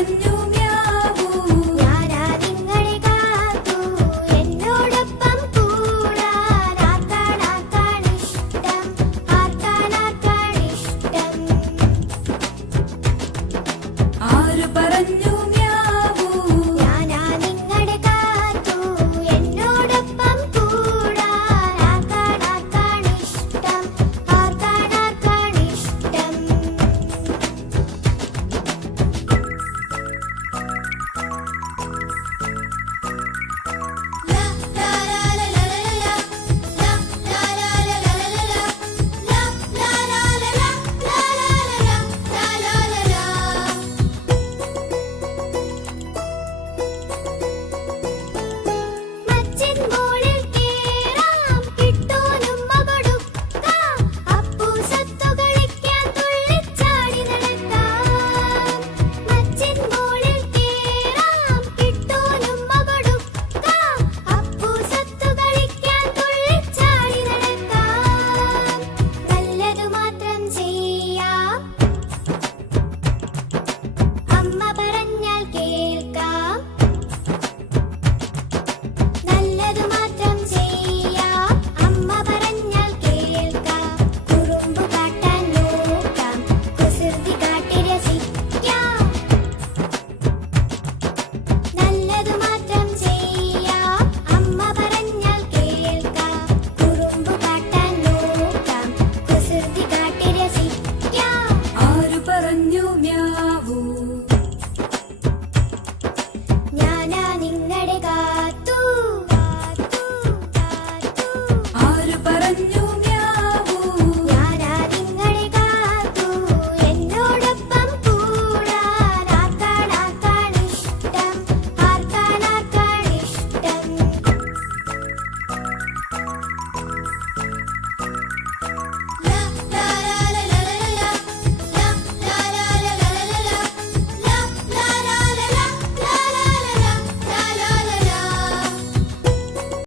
പറഞ്ഞു മ്യാവൂ. ഞാനാ നിങ്ങളെ കാത്തു എന്നോടൊപ്പം കൂടാൻ. ആർക്കാണിഷ്ടം, ആർക്കാണിഷ്ടം. ആര് പറഞ്ഞു മ്യാവൂ. ഞാനാ നിങ്ങളെ കാത്തു എന്നോടൊപ്പം കൂടാൻ. ആർക്കാണിഷ്ടം, ആർക്കാണിഷ്ടം. മച്ചിൻ മോളിൽ കേറാം, കിട്ടൂനുമ്മ കൊടുക്കാം. അപ്പു സത്തു കളിക്കാൻ തുള്ളിച്ചാടി നടക്കാം. മച്ചിൻ മോളിൽ കേറാം, കിട്ടൂനുമ്മ കൊടുക്കാം. അപ്പു സത്തു കളിക്കാൻ തുള്ളിച്ചാടി നടക്കാം. നല്ലതു മാത്രം ചെയ്യാം, അമ്മ പറഞ്ഞാൽ കേൾക്കാം. നല്ലതു മാത്രം ചെയ്യാം, അമ്മ പറഞ്ഞാൽ കേൾക്കാം. കുറുമ്പ് കാട്ടാൻ നോക്കാം, കുസൃതി കാട്ടി രസിക്കാം. നല്ലതു മാത്രം ചെയ്യാം, അമ്മ പറഞ്ഞാൽ കേൾക്കാം. കുറുമ്പ് കാട്ടാൻ നോക്കാം, കുസൃതി കാട്ടി രസിക്കാം. ആര് പറഞ്ഞു മ്യാവൂ. ഞാനാ നിങ്ങളെ കാത്തു. ആര് പറഞ്ഞു